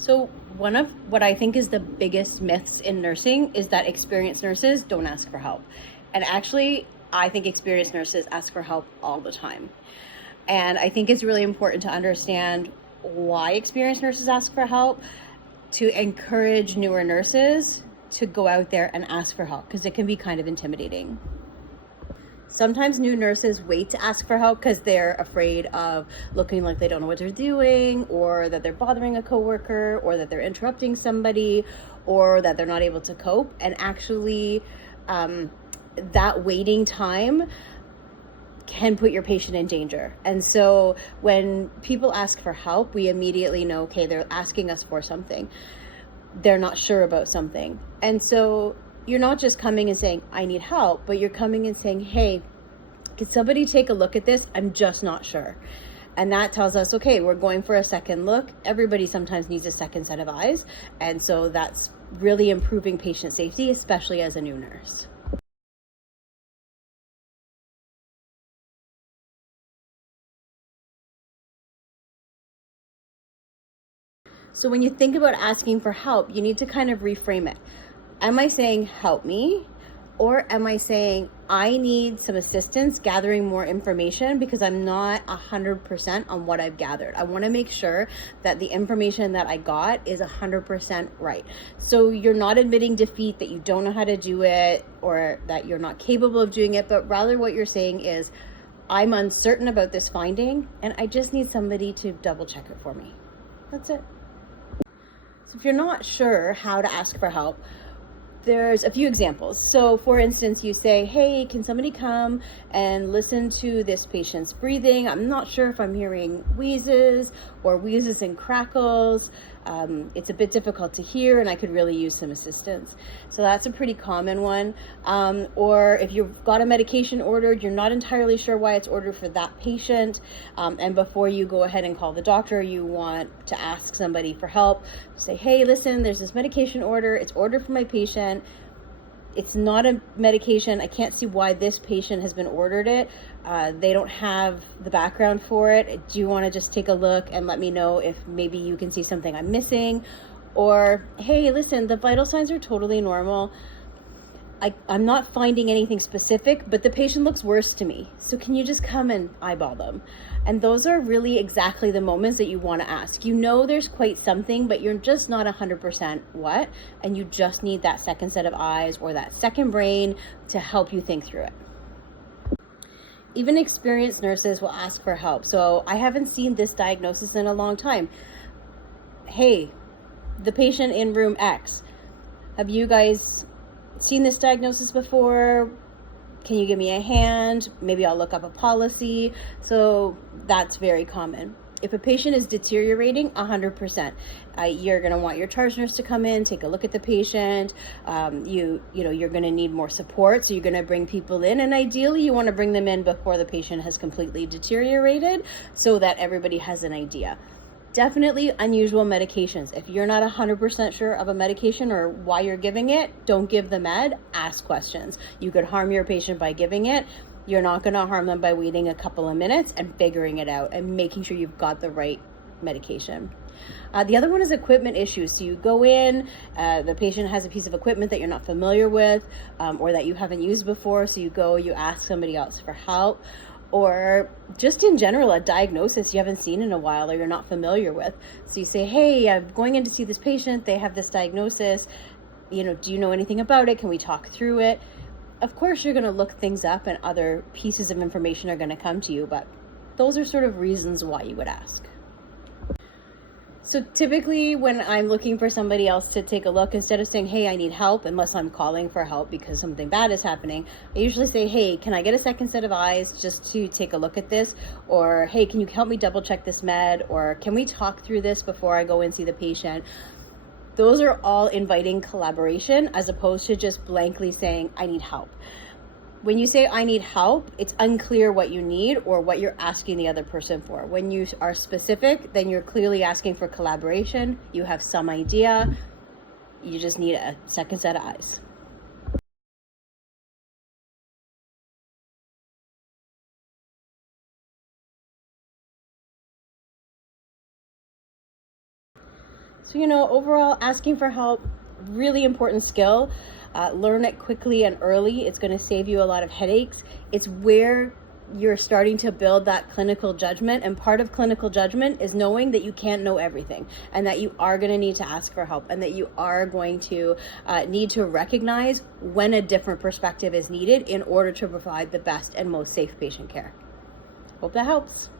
So one of what I think is the biggest myths in nursing is that experienced nurses don't ask for help. And actually, I think experienced nurses ask for help all the time. And I think it's really important to understand why experienced nurses ask for help, to encourage newer nurses to go out there and ask for help, because it can be kind of intimidating. Sometimes new nurses wait to ask for help because they're afraid of looking like they don't know what they're doing, or that they're bothering a coworker, or that they're interrupting somebody, or that they're not able to cope. And actually, that waiting time can put your patient in danger. And so when people ask for help, we immediately know, okay, they're asking us for something. They're not sure about something. And so you're not just coming and saying, I need help, but you're coming and saying, hey, can somebody take a look at this? I'm just not sure. And that tells us, okay, we're going for a second look. Everybody sometimes needs a second set of eyes. And so that's really improving patient safety, especially as a new nurse. So when you think about asking for help, you need to kind of reframe it. Am I saying, help me? Or am I saying, I need some assistance gathering more information because I'm not 100% on what I've gathered. I want to make sure that the information that I got is 100% right. So you're not admitting defeat, that you don't know how to do it, or that you're not capable of doing it, but rather what you're saying is, I'm uncertain about this finding and I just need somebody to double check it for me. That's it. So if you're not sure how to ask for help, there's a few examples. So for instance, you say, hey, can somebody come and listen to this patient's breathing? I'm not sure if I'm hearing wheezes or wheezes and crackles. It's a bit difficult to hear and I could really use some assistance. So that's a pretty common one. Or if you've got a medication ordered, you're not entirely sure why it's ordered for that patient. And before you go ahead and call the doctor, you want to ask somebody for help. Say, hey, listen, there's this medication order. It's ordered for my patient. It's not a medication. I can't see why this patient has been ordered it. They don't have the background for it. Do you want to just take a look and let me know if maybe you can see something I'm missing? Or, hey, listen, the vital signs are totally normal. I'm not finding anything specific, but the patient looks worse to me. So can you just come and eyeball them? And those are really exactly the moments that you want to ask. You know there's quite something, but you're just not 100% what, and you just need that second set of eyes or that second brain to help you think through it. Even experienced nurses will ask for help. So I haven't seen this diagnosis in a long time. Hey, the patient in room X, have you guys seen this diagnosis before? Can you give me a hand? Maybe I'll look up a policy. So that's very common. If a patient is deteriorating, 100%, you're going to want your charge nurse to come in, take a look at the patient. You're going to need more support, so you're going to bring people in, and ideally you want to bring them in before the patient has completely deteriorated, so that everybody has an idea. Definitely unusual medications. If you're not 100% sure of a medication or why you're giving it, don't give the med, ask questions. You could harm your patient by giving it. You're not going to harm them by waiting a couple of minutes and figuring it out and making sure you've got the right medication. The other one is equipment issues. So you go in, the patient has a piece of equipment that you're not familiar with, or that you haven't used before. So you go, you ask somebody else for help. Or just in general, a diagnosis you haven't seen in a while or you're not familiar with. So you say, hey, I'm going in to see this patient. They have this diagnosis. Do you know anything about it? Can we talk through it? Of course, you're going to look things up and other pieces of information are going to come to you, but those are sort of reasons why you would ask. So typically when I'm looking for somebody else to take a look, instead of saying, hey, I need help, unless I'm calling for help because something bad is happening, I usually say, hey, can I get a second set of eyes just to take a look at this? Or, hey, can you help me double check this med? Or can we talk through this before I go and see the patient? Those are all inviting collaboration as opposed to just blankly saying, I need help. When you say I need help, it's unclear what you need or what you're asking the other person for. When you are specific, then you're clearly asking for collaboration. You have some idea. You just need a second set of eyes. So, overall, asking for help, really important skill. Learn it quickly and early. It's going to save you a lot of headaches. It's where you're starting to build that clinical judgment. And part of clinical judgment is knowing that you can't know everything, and that you are going to need to ask for help, and that you are going to need to recognize when a different perspective is needed in order to provide the best and most safe patient care. Hope that helps.